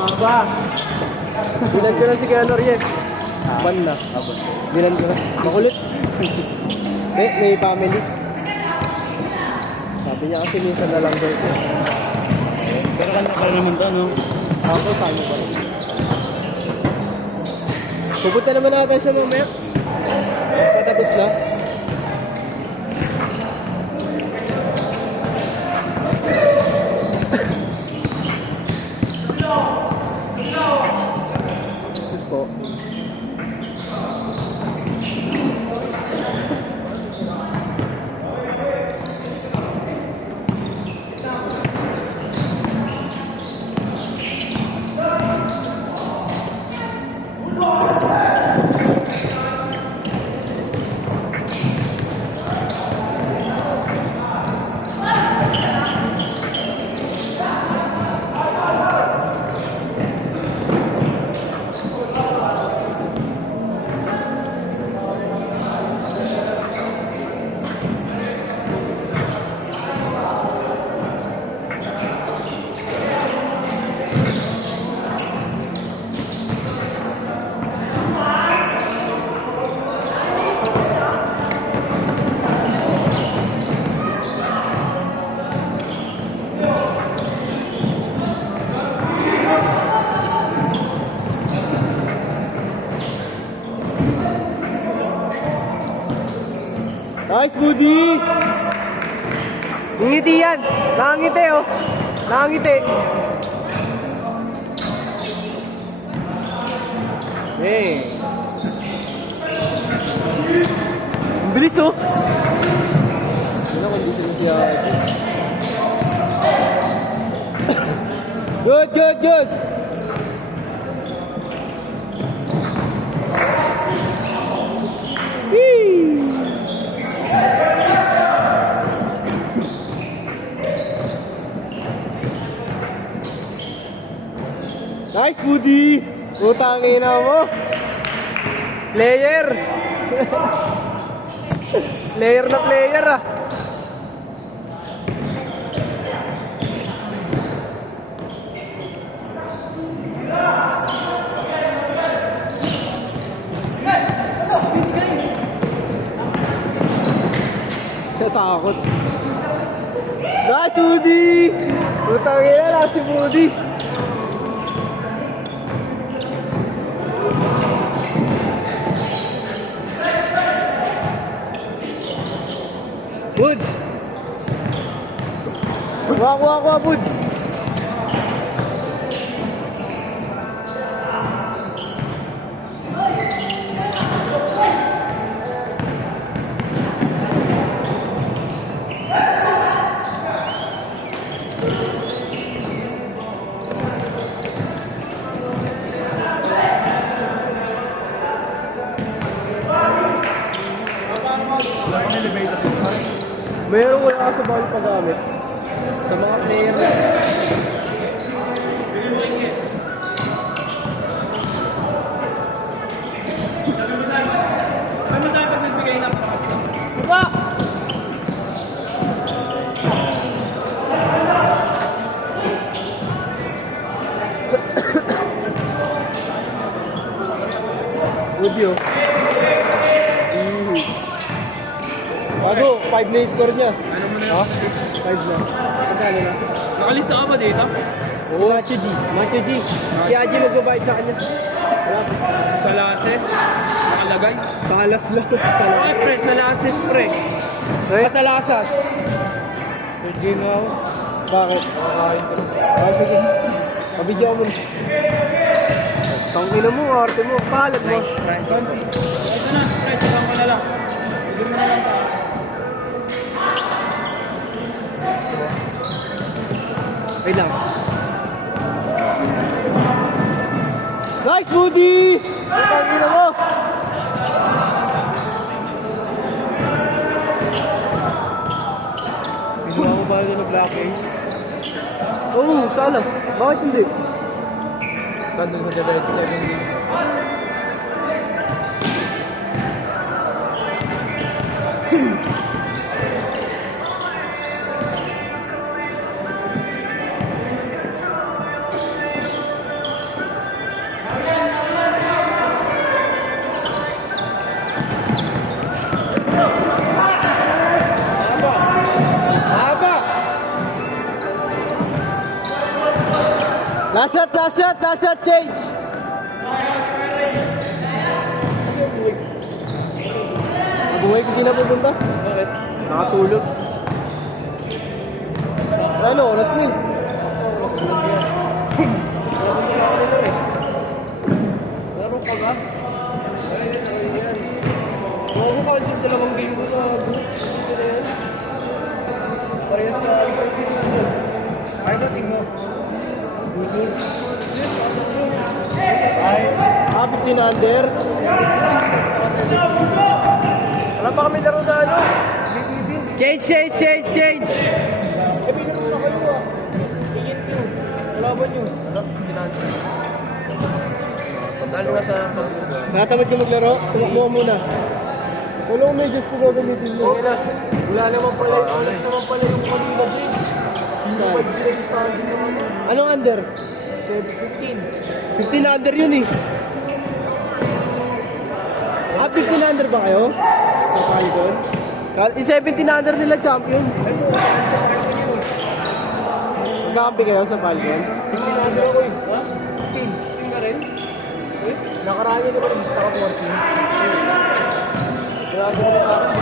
Ba? Bilan ko na si Keanu Reeves. Ban na. Bilan ko na. Makulit. May family. Sabi niya kasi minsan na lang daw ito. Pero kanta pa naman to, no? Ako, saan ba? Pupunta naman natin siya mamaya. Patapos na. Tapos po. Nice, Buddy! Ngiti yan! Nakangiti, oh! Nakangiti! Hey! Ang bilis, oh! Ano kung dito na siya? Good, good, good! Whee! Nice, Buddy! Utang ina mo! Player! Player na player, ah! Natakot! Nice, Buddy! Utang ina na si Buddy! Woods! Kuha, Woods! Mayroon wala ka sa bawal paggamit sa mga player na. Ano sa'yo pag nagbigay na para kasi? Diba? Audio. Bago, 5 na yung score niya. Ano mo na Ha? yun? 5 na. Pagkano na? Nakalista ka ba dito? Oo. Macho G. Macho G. Si Aji magbabayad sa kanya. Wala. Sa lases? Nakalagay? Sa alas lang. Sa Okay, alas. pre. Sa lases, pre. Eh? Sa lasas. Pwede nga ako. Bakit? Sige. Pabidyo mo. Tangina mo, arte mo. Pahalag mo. Ito na, pre. Tignan ko na lang. Tignan mo na lang. Wait lang. Nice, Buddy! Tangina mo! Hindi ako ba na black ace? Oo, salas. Bakit hindi? Tandun sa direct 7. Last shot, last shot, last shot, change! Buhay ko din na pupunta. Bakit? Nakatulog. Ano, oras na eh. Laro ka ba? Bago ko kasi dalawang game ko sa group. Parehas ka. Ay, nating mo. Ay, 15 under. Wala pa kami laro sa ano? Change, change, change, change! Sabi na muna kayo ah. Tingin nyo. Kalaban nyo. Ano? Pinansin. Talo ka sa pagbuga. Nakatamad ka maglaro? Tumakbo muna. Wala ko may Diyos ko gagamitin mo. Okay na. Wala naman pala. Alas naman pala yung kanina din. Sino ba sila sa akin ng ano? Anong under? 15. 15 under yun eh. 15 under ba kayo? Sa Falcon? 17 under nila champion. Magkakampi kayo sa Falcon? 15 na ako eh. Ha? 15. 15 ka rin? Eh? Nakaraan nyo naman. Gusto ka 14. Grabe ka sa akin.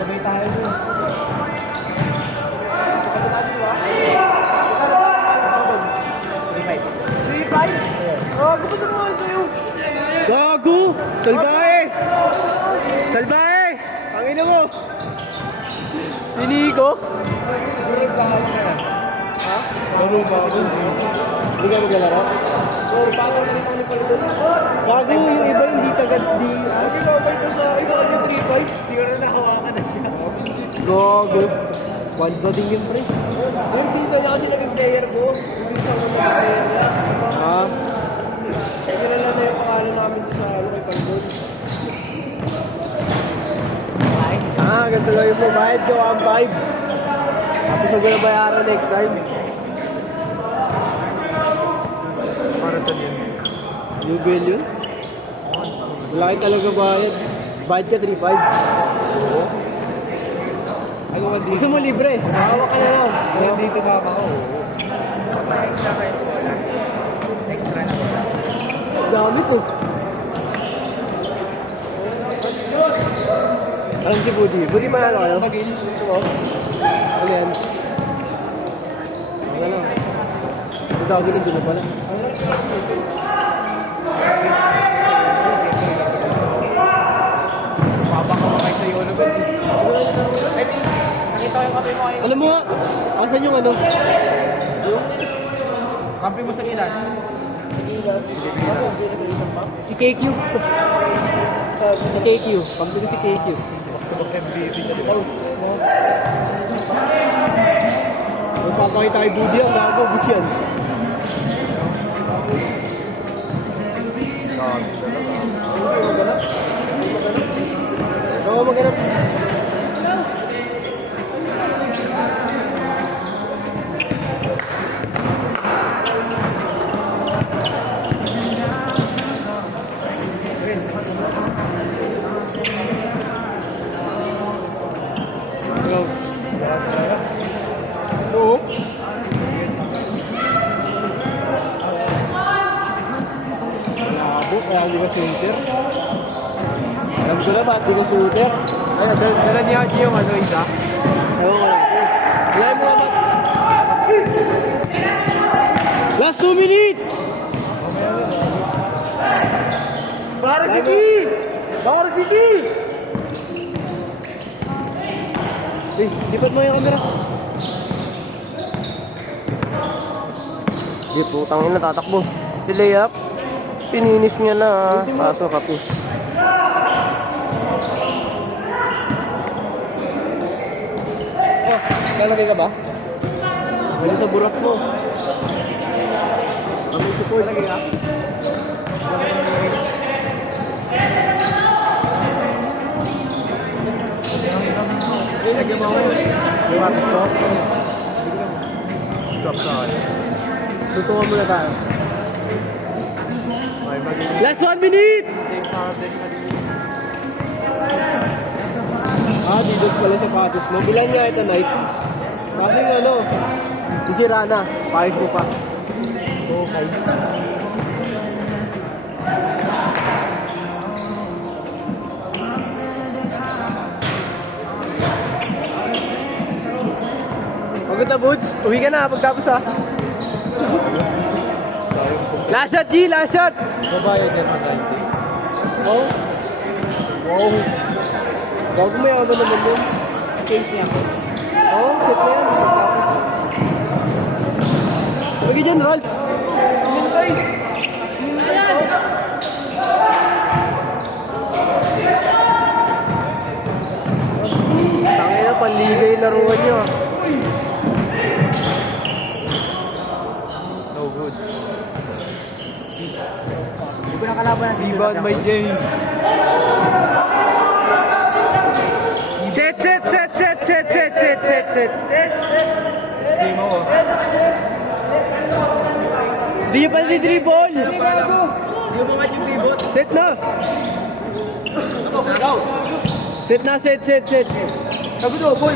Sabay tayo dun. Gago! Salbahe! Salbahe! Ang ina mo! Si Nico? Ha? Laro ba ako? Hindi ka maglalaro? Gago, yung iba hindi tagad di... Hindi ba ba ito sa isa kanya 3-5? Hindi ko na nakawakan na siya. Gago. One ba din yun, pre? Yung season na kasi naging player ko. Yung isa ko na player niya. Ah, Kilala na yung pangalan namin sa ano kay Palbon. ganito lang yung bayad ko, ang 5. Tapos huwag ko na bayaran next time. Para sa yun. New bill yun? Wala kayo talaga bayad. Bayad ka 3.5. Oo. Ano ba Gusto mo libre? Hawak ka na lang. Kaya dito ba ako? Extra kayo po wala. Extra na wala. Dami to. Alam si Budi. Budi manalo kayo? Magil. Oo. Ano yan? Ano lang. Ang tawag yun doon na pala. Papakamay sa iyo na ba? Nakita ko yung kape mo kayo. Alam mo nga, asan yung ano? Yung? Kampi mo sa Gilas. Si KQ. Si KQ. Kampi ko si KQ. MVP ka diba? Magpapakita kay Budi ang gago. Bus yan. Oo, maghanap. Oo. Labo, kaya hindi ka shooter. Alam ko na ba't di ka shooter? Ay, dala ni Haji yung ano isa. Oo. Wala mo naman. Last 2 minutes! Para si Ki! Bakar City! Uy, lipat mo yung camera. Di, putang ina, tatakbo. Si layup, pininis niya na. Kaso kapus. Oh, lalagay ka ba? Wala sa burak mo. Kami support. Lalagay ka? Lagyan mo ako. Liwat stop. Stop sa akin. Tutungan muna tayo. Ay, magiging Last 1 minute! safe sa atin. Dito pala sa patos mo. Bilan niya ito, Night. Kasi ano, Sisira na. Paayos mo pa. Okay. Pagod na, Buds. Uwi ka na pagtapos ha. Last shot, G! Last shot! Babayad yan ng 90. Oh. Wow. Gago may ako naman yun. Case niya. Oh, set na yan. Pagtapos. Lagi dyan, Ralph. Hintay. Tangina, panligay laruan nyo. No good. Hindi ko nakalaban ng Rebound by James. Set, set, set, set, set, set, set, set, set. Game mo. Di nyo pa dribble. Hindi mo yung rebound. Set na. Set na, set, set, set. Sabi ko, boy.